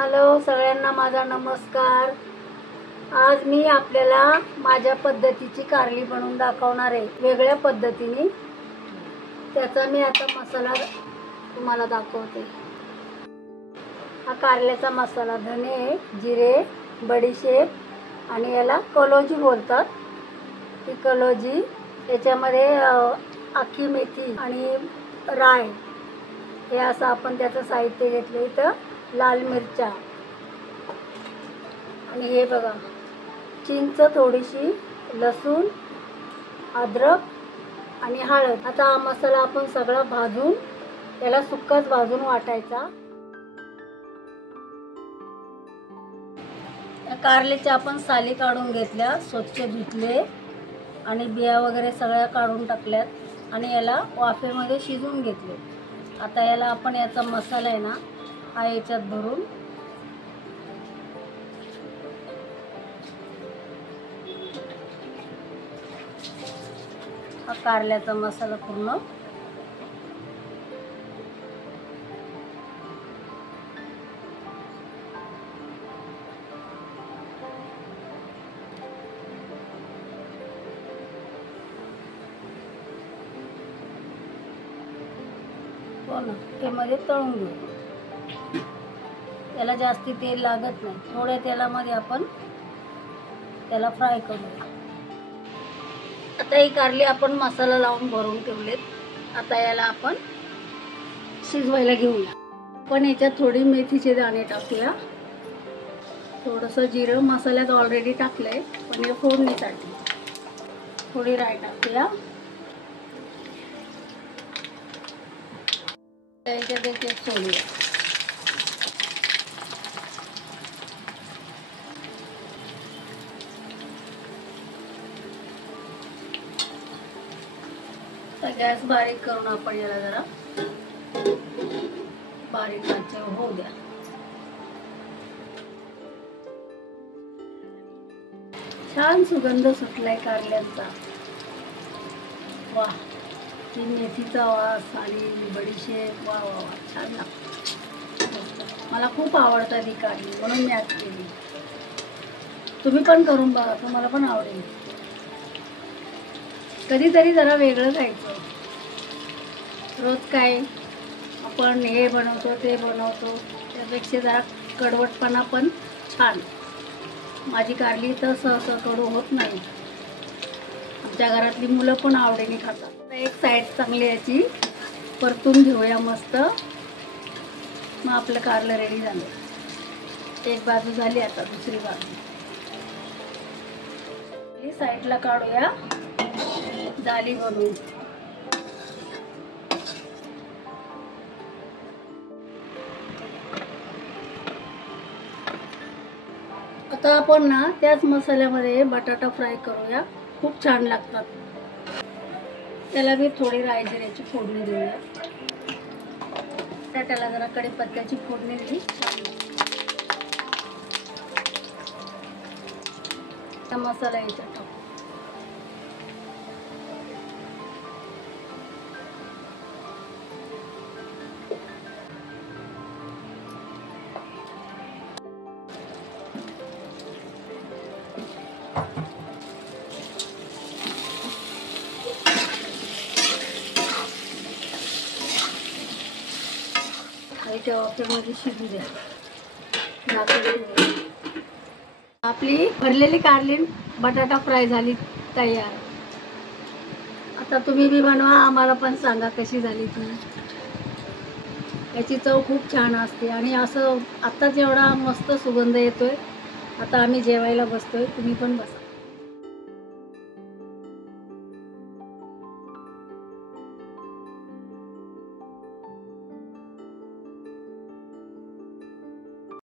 Hello सगळ्यांना माझा नमस्कार। आज मी आपल्याला माझ्या पद्धतीची कारली बनवून दाखवणार आहे, वेगळ्या पद्धतीने। त्याचा मी आता मसाला तुम्हाला दाखवते। हा कारल्याचा मसाला धने, जिरे, बडीशेप आणि याला कलोजी बोलतात। ही कलोजी, याच्यामध्ये अख्खी मेथी आणि राय हे असं आपण त्याचं साहित्य घेतलं। इथं लाल मिरच्या आणि हे बघा चिंच थोडीशी, लसूण, अद्रक आणि हळद। आता हा मसाला आपण सगळा भाजून त्याला सुक्काच भाजून वाटायचा। कारल्याच्या आपण साली काढून घेतल्या, स्वच्छ धुतले आणि बिया वगैरे सगळ्या काढून टाकल्यात आणि याला वाफेमध्ये शिजवून घेतले। आता याला आपण याचा मसाला आहे ना हा याच्यात भरून हा कारल्याचा मसाला पूर्ण त्यामध्ये तळून घेऊ। त्याला जास्ती तेल लागत नाही, थोड्या तेलामध्ये आपण त्याला फ्राय करूया। आता ही कारली आपण मसाला लावून भरून ठेवलेत। आता याला आपण शिजवायला घेऊया। पण याच्यात थोडी मेथीचे दाणे टाकूया, थोडंसं जिरं मसाल्यात ऑलरेडी टाकलंय, पण हे फोडणीसाठी थोडी राय टाकूया। याच्यात एक सोडूया। गॅस बारीक करून आपण याला जरा बारीक आचेवर होऊ द्या। छान सुगंध सुटलाय कारल्यांचा। वाह, ती मेथीचा वास आणि बडीशेप, वा वा वा, छान लागतं। मला खूप आवडतात ही कारली, म्हणून मी आज केली। तुम्ही पण करून बघा, तुम्हाला पण आवडेल। कधीतरी जरा वेगळं खायचं। रोज काय आपण हे बनवतो ते बनवतो, त्यापेक्षा जरा कडवटपणा पण छान। माझी कारली तर सहसा कडू होत नाही, आमच्या घरातली मुलं पण आवडीने खातात। एक साईड चांगली याची परतून घेऊया मस्त। मग आपलं कारलं रेडी झालं। एक बाजू झाली, आता दुसरी बाजू साईडला काढूया, जाली बनवून। आता आपण ना त्याच मसाल्यामध्ये बटाटा फ्राय करूया, खूप छान लागतात। त्याला मी थोडी राई जिऱ्याची फोडणी देऊया। बटाट्याला जरा कढीपत्त्याची फोडणी दिली, मसाला याच्यात टाकू। त्या वाफेमध्ये शिजू द्या। आपली भरलेली कारली बटाटा फ्राय झाली तयार। आता तुम्ही बी बनवा, आम्हाला पण सांगा कशी झाली ती। याची चव खूप छान असते आणि असं आत्ताच एवढा मस्त सुगंध येतोय। आता आम्ही जेवायला बसतोय, तुम्ही पण बसा।